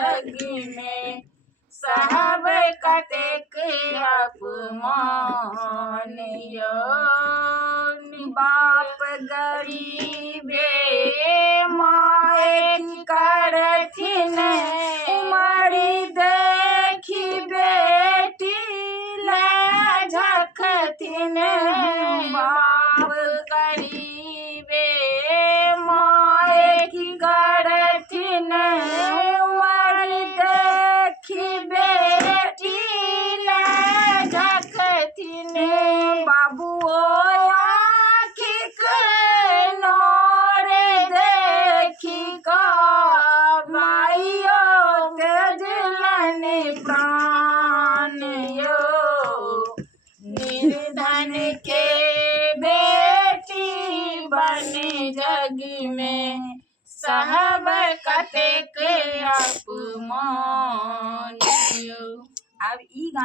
जग में साहब कतेक अपमान यो। बाप गरीबे माए की करथिन उमरी देखी बेटी ले झखथिन। बाप गरीबे माए की करथिन उमरी देखी बेटी ले झखथिन। बाबू प्राण यो। निर्धन के बेटी बने जग में साहब कतेक अपमान यो। अब ई गाना